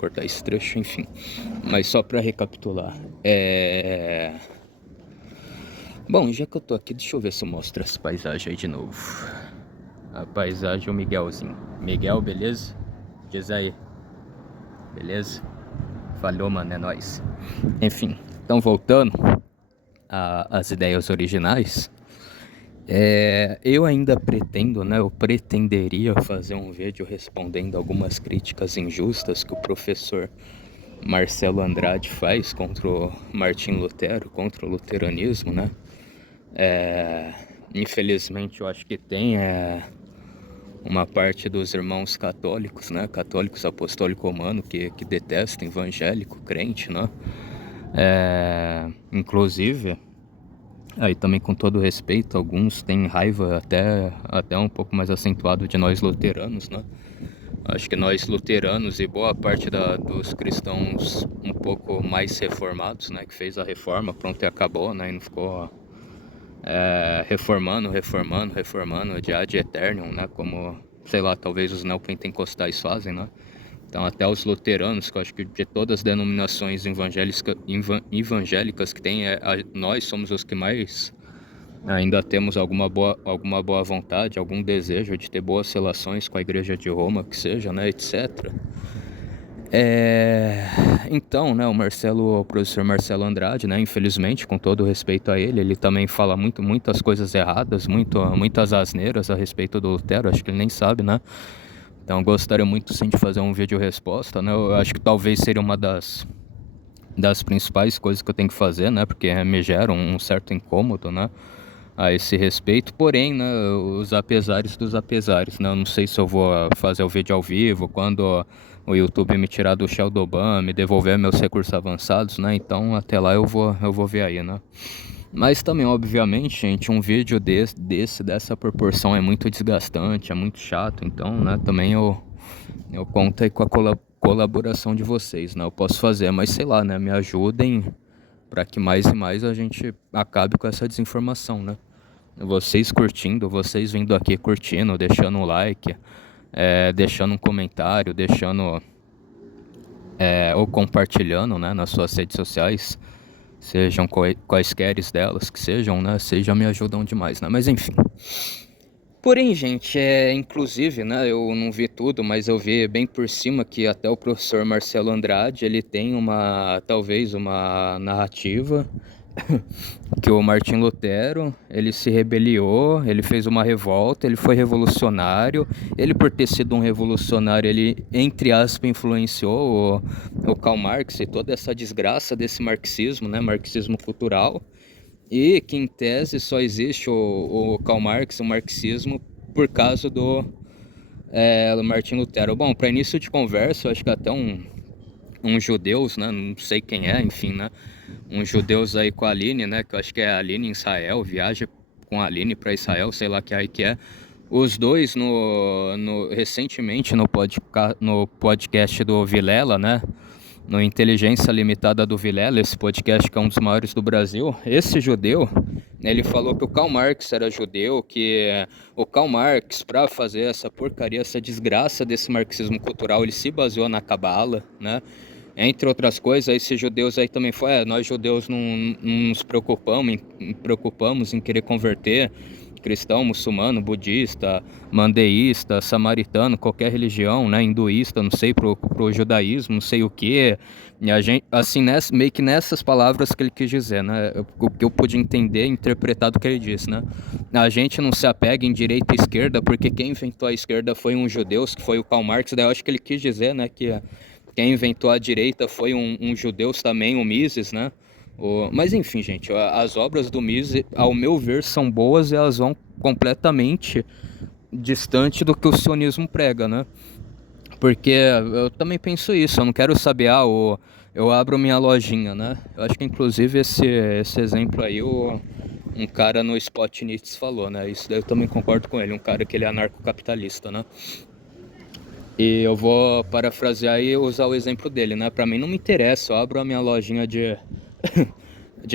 cortar esse trecho, enfim. Mas só para recapitular, bom, já que eu tô aqui, deixa eu ver se eu mostro essa paisagem aí de novo. A paisagem é o Miguelzinho. Miguel, beleza? Diz aí. Beleza? Falhou, mano, é nóis. Enfim, então voltando às ideias originais. Eu ainda pretendo, né? Eu pretenderia fazer um vídeo respondendo algumas críticas injustas que o professor Marcelo Andrade faz contra o Martim Lutero, contra o luteranismo, né? Infelizmente, eu acho que tem uma parte dos irmãos católicos, né? Católicos apostólico romano que detestam evangélico, crente, né? Inclusive, aí também com todo respeito, alguns têm raiva até um pouco mais acentuado de nós luteranos, né? Acho que nós luteranos e boa parte dos cristãos um pouco mais reformados, né? Que fez a reforma, pronto e acabou, né? E não ficou reformando de ad eternum, né? Como, sei lá, talvez os neopentecostais fazem, né? Então até os luteranos, que eu acho que de todas as denominações evangélicas que tem, nós somos os que mais ainda temos alguma boa vontade, algum desejo de ter boas relações com a Igreja de Roma, que seja, né, etc. Então, né, o professor Marcelo Andrade, né, infelizmente, com todo respeito a ele também fala muitas coisas erradas, muitas asneiras a respeito do Lutero, acho que ele nem sabe, né? Então, gostaria muito sim de fazer um vídeo resposta, né? Eu acho que talvez seria uma das principais coisas que eu tenho que fazer, né? Porque me gera um certo incômodo, né? A esse respeito, porém, né, os apesares dos apesares, né? Eu não sei se eu vou fazer o vídeo ao vivo, quando o YouTube me tirar do Shadowban, me devolver meus recursos avançados, né? Então, até lá eu vou ver aí, né? Mas também, obviamente, gente, um vídeo dessa proporção é muito desgastante, é muito chato, então, né, também eu conto aí com a colaboração de vocês, né? Eu posso fazer, mas sei lá, né, me ajudem para que mais e mais a gente acabe com essa desinformação, né? Vocês curtindo, vocês vindo aqui curtindo, deixando um like, deixando um comentário, deixando ou compartilhando, né, nas suas redes sociais, sejam quaisquer delas que sejam, né, já me ajudam demais, né? Mas enfim. Porém, gente, inclusive, né, eu não vi tudo, mas eu vi bem por cima que até o professor Marcelo Andrade, ele tem talvez uma narrativa que o Martim Lutero, ele se rebeliou, ele fez uma revolta, ele foi revolucionário, ele por ter sido um revolucionário, ele, entre aspas, influenciou o Karl Marx e toda essa desgraça desse marxismo, né, marxismo cultural, e que em tese só existe o Karl Marx, o marxismo, por causa do Martim Lutero. Bom, para início de conversa, eu acho que até uns judeus, né, não sei quem é, enfim, né, uns judeus aí com a Aline, né, que eu acho que é a Aline em Israel, viaja com a Aline para Israel, sei lá que aí que é. Os dois, recentemente, no podcast do Vilela, né, no Inteligência Limitada do Vilela, esse podcast que é um dos maiores do Brasil, esse judeu, ele falou que o Karl Marx era judeu, que o Karl Marx, para fazer essa porcaria, essa desgraça desse marxismo cultural, ele se baseou na Cabala, né? Entre outras coisas, esses judeus aí também foi, nós judeus não nos preocupamos em querer converter cristão, muçulmano, budista, mandeísta, samaritano, qualquer religião, né, hinduísta, não sei, pro judaísmo, não sei o que. E a gente, assim, meio que nessas palavras que ele quis dizer, né, o que eu pude entender, interpretar do que ele disse, né. A gente não se apega em direita e esquerda, porque quem inventou a esquerda foi um judeu, que foi o Karl Marx, daí eu acho que ele quis dizer, né, que quem inventou a direita foi um judeu também, o Mises, né? Mas enfim, gente, as obras do Mises, ao meu ver, são boas e elas vão completamente distante do que o sionismo prega, né? Porque eu também penso isso, eu não quero saber, eu abro minha lojinha, né? Eu acho que inclusive esse exemplo aí, um cara no Spotnitz falou, né? Isso daí eu também concordo com ele, um cara que ele é anarcocapitalista, né? E eu vou parafrasear e usar o exemplo dele, né? Pra mim não me interessa, eu abro a minha lojinha de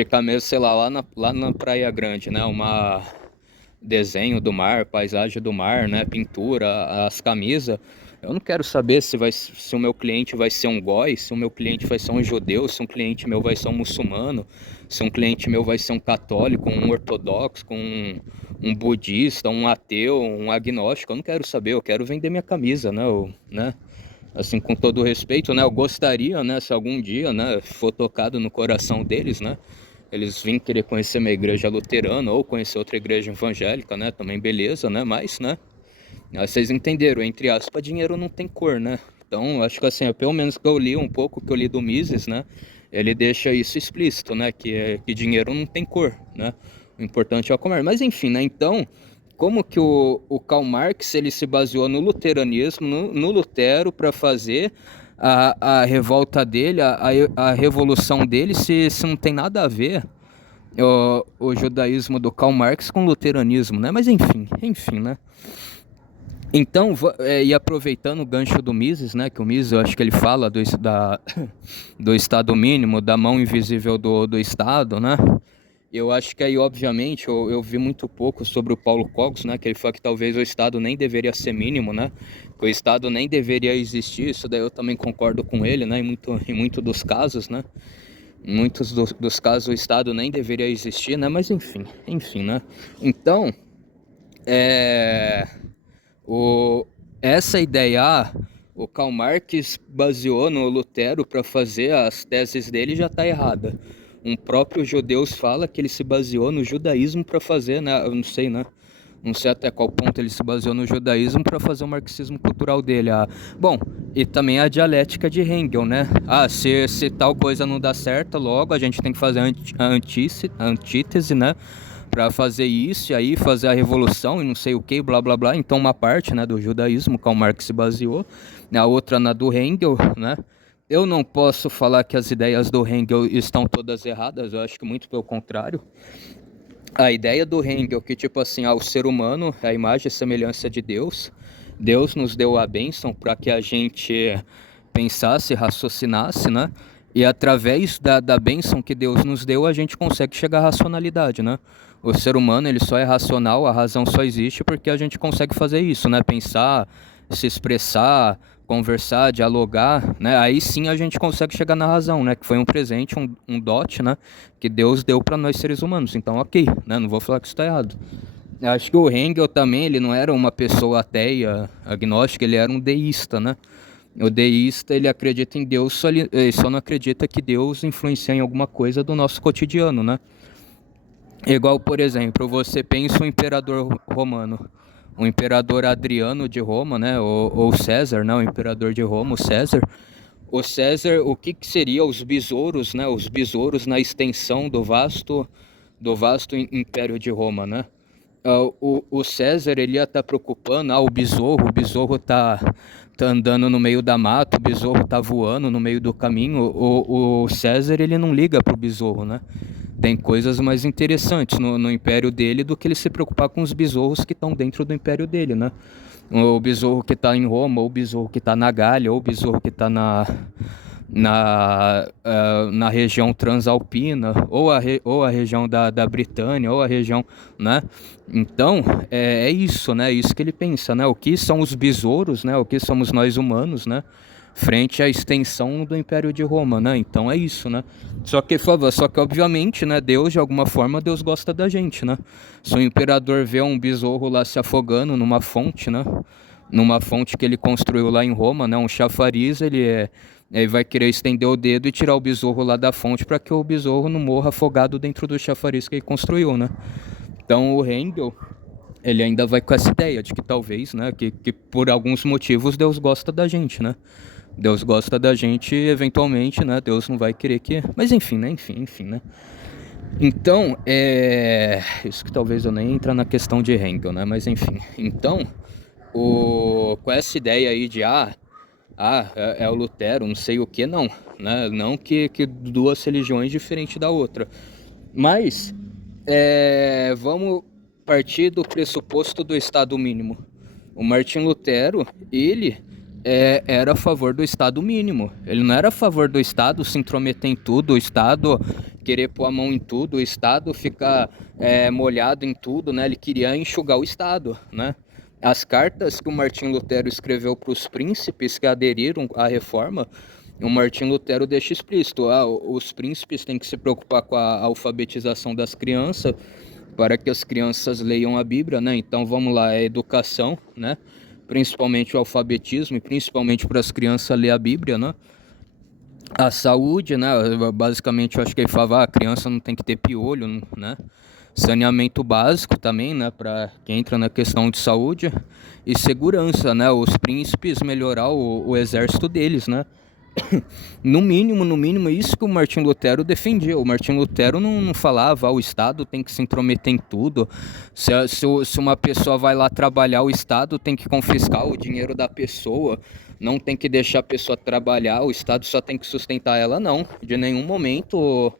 camisa, sei lá na Praia Grande, né? Desenho do mar, paisagem do mar, né? Pintura, as camisas. Eu não quero saber se o meu cliente vai ser um goi, se o meu cliente vai ser um judeu, se um cliente meu vai ser um muçulmano, se um cliente meu vai ser um católico, um ortodoxo, um budista, um ateu, um agnóstico. Eu não quero saber, eu quero vender minha camisa, né? Assim, com todo o respeito, né? Eu gostaria, né? Se algum dia, né? For tocado no coração deles, né? Eles vêm querer conhecer minha igreja luterana ou conhecer outra igreja evangélica, né? Também beleza, né? Mas, né? Vocês entenderam, entre aspas, dinheiro não tem cor, né? Então, acho que assim, pelo menos que eu li um pouco, que eu li do Mises, né? Ele deixa isso explícito, né? Que dinheiro não tem cor, né? O importante é o comércio. Mas enfim, né? Então, como que o Karl Marx ele se baseou no luteranismo, no Lutero, para fazer a revolta dele, a revolução dele, se não tem nada a ver o judaísmo do Karl Marx com o luteranismo, né? Mas enfim, né? Então, e aproveitando o gancho do Mises, né, que o Mises, eu acho que ele fala do Estado mínimo, da mão invisível do Estado, né, eu acho que aí, obviamente, eu vi muito pouco sobre o Paulo Cogos, né, que ele fala que talvez o Estado nem deveria ser mínimo, né, que o Estado nem deveria existir, isso daí eu também concordo com ele, né, em muito dos casos, né, em muitos dos casos o Estado nem deveria existir, né, mas enfim, né, então, é... O, essa ideia, o Karl Marx baseou no Lutero para fazer as teses dele já está errada. Um próprio Judeus fala que ele se baseou no judaísmo para fazer, né? Eu não sei, né? Não sei até qual ponto ele se baseou no judaísmo para fazer o marxismo cultural dele. Bom, e também a dialética de Hegel, né? Se tal coisa não dá certo, logo a gente tem que fazer a antítese, né? Para fazer isso e aí fazer a revolução e não sei o que, blá blá blá. Então uma parte, né, do judaísmo, Karl Marx se baseou, a outra na do Hegel, né? Eu não posso falar que as ideias do Hegel estão todas erradas, eu acho que muito pelo contrário. A ideia do Hegel que, tipo assim, o ser humano é a imagem e semelhança de Deus. Deus nos deu a bênção para que a gente pensasse, raciocinasse, né? E através da bênção que Deus nos deu, a gente consegue chegar à racionalidade, né? O ser humano, ele só é racional, a razão só existe porque a gente consegue fazer isso, né? Pensar, se expressar, conversar, dialogar, né? Aí sim a gente consegue chegar na razão, né? Que foi um presente, um dote, né? Que Deus deu para nós seres humanos. Então, ok, né? Não vou falar que isso está errado. Eu acho que o Hegel também, ele não era uma pessoa ateia, agnóstica, ele era um deísta, né? O deísta, ele acredita em Deus, ele só não acredita que Deus influencia em alguma coisa do nosso cotidiano, né? Igual, por exemplo, você pensa o imperador romano, o imperador Adriano de Roma, né? Ou César, né? O imperador de Roma, o César. O César, o que seria os besouros, né? Os besouros na extensão do vasto império de Roma, né? O César, ele ia estar preocupando, o besouro tá andando no meio da mata, o besouro tá voando no meio do caminho. O César, ele não liga pro besouro, né? Tem coisas mais interessantes no império dele do que ele se preocupar com os besouros que estão dentro do império dele, né? O besouro que está em Roma, ou o besouro que está na Gália, ou o besouro que está na região transalpina, ou a região da Britânia, ou a região, né? Então, é isso, né? Isso que ele pensa, né? O que são os besouros, né? O que somos nós humanos, né? Frente à extensão do Império de Roma, né? Então é isso, né? Só que obviamente, né? Deus, de alguma forma, Deus gosta da gente, né? Se o imperador vê um besouro lá se afogando numa fonte, né? Numa fonte que ele construiu lá em Roma, né? Um chafariz, ele vai querer estender o dedo e tirar o besouro lá da fonte para que o besouro não morra afogado dentro do chafariz que ele construiu, né? Então o Hegel, ele ainda vai com essa ideia de que talvez, né? Que por alguns motivos Deus gosta da gente, né? Deus gosta da gente, eventualmente, né? Deus não vai querer que... Mas enfim, né? Enfim, né? Então, isso que talvez eu nem entre na questão de Hegel, né? Mas enfim. Então, com essa ideia aí de, é o Lutero, não sei o que, não. Né? Não que duas religiões diferentes da outra. Mas, vamos partir do pressuposto do Estado mínimo. O Martin Lutero, ele... era a favor do Estado mínimo. Ele não era a favor do Estado se intrometer em tudo, o Estado querer pôr a mão em tudo, o Estado ficar molhado em tudo, né? Ele queria enxugar o Estado, né? As cartas que o Martim Lutero escreveu para os príncipes que aderiram à reforma, o Martim Lutero deixa explícito: os príncipes têm que se preocupar com a alfabetização das crianças, para que as crianças leiam a Bíblia, né? Então vamos lá, é educação, né? Principalmente o alfabetismo, e principalmente para as crianças ler a Bíblia, né? A saúde, né? Basicamente eu acho que ele falava, a criança não tem que ter piolho, né? Saneamento básico também, né? Para quem entra na questão de saúde. E segurança, né? Os príncipes melhorar o exército deles, né? No mínimo, isso que o Martim Lutero defendia. O Martim Lutero não falava, o Estado tem que se intrometer em tudo. Se uma pessoa vai lá trabalhar, o Estado tem que confiscar o dinheiro da pessoa, não tem que deixar a pessoa trabalhar, o Estado só tem que sustentar ela, não. De nenhum momento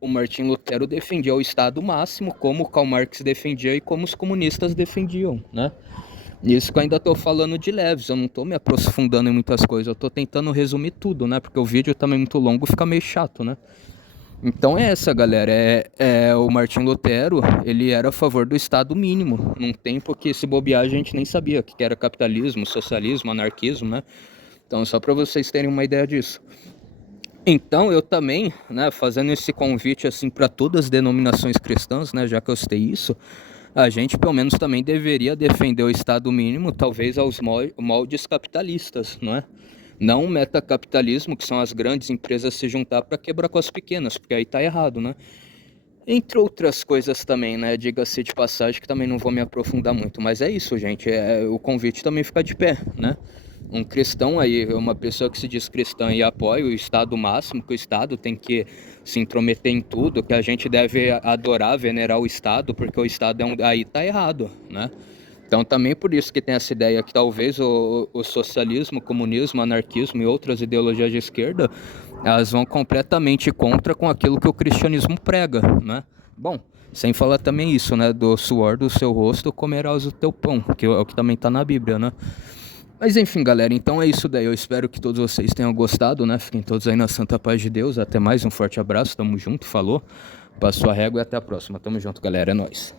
o Martim Lutero defendia o Estado máximo, como Karl Marx defendia e como os comunistas defendiam, né? Isso que eu ainda estou falando de leves, eu não estou me aprofundando em muitas coisas, eu estou tentando resumir tudo, né? Porque o vídeo também é muito longo, fica meio chato, né? Então é essa, galera, o Martim Lutero, ele era a favor do Estado mínimo, num tempo que, se bobear, a gente nem sabia o que era capitalismo, socialismo, anarquismo, né? Então, só para vocês terem uma ideia disso. Então, eu também, né, fazendo esse convite assim para todas as denominações cristãs, né, já que eu citei isso, a gente pelo menos também deveria defender o Estado mínimo, talvez aos moldes capitalistas, não é? Não o metacapitalismo, que são as grandes empresas se juntar para quebrar com as pequenas, porque aí tá errado, né? Entre outras coisas também, né? Diga-se de passagem que também não vou me aprofundar muito, mas é isso, gente. O convite também fica de pé, né? Um cristão aí, uma pessoa que se diz cristã e apoia o Estado máximo, que o Estado tem que se intrometer em tudo, que a gente deve adorar, venerar o Estado, porque o Estado aí tá errado, né? Então também por isso que tem essa ideia que talvez o socialismo, o comunismo, o anarquismo e outras ideologias de esquerda, elas vão completamente contra com aquilo que o cristianismo prega, né? Bom, sem falar também isso, né? Do suor do seu rosto comerás o teu pão, que é o que também tá na Bíblia, né? Mas enfim, galera, então é isso daí. Eu espero que todos vocês tenham gostado, né? Fiquem todos aí na santa paz de Deus. Até mais, um forte abraço, tamo junto, falou. Passou a régua e até a próxima. Tamo junto, galera, é nóis.